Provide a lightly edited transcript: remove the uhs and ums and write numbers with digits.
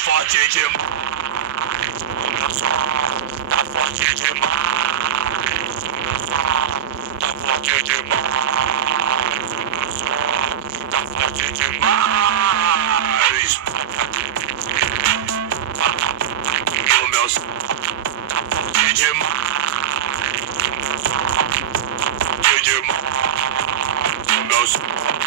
forte demais. O meu som tá forte demais. O meu som tá forte demais. O meu som tá forte demais. O meu som tá forte demais. O meu som tá forte demais. O meu som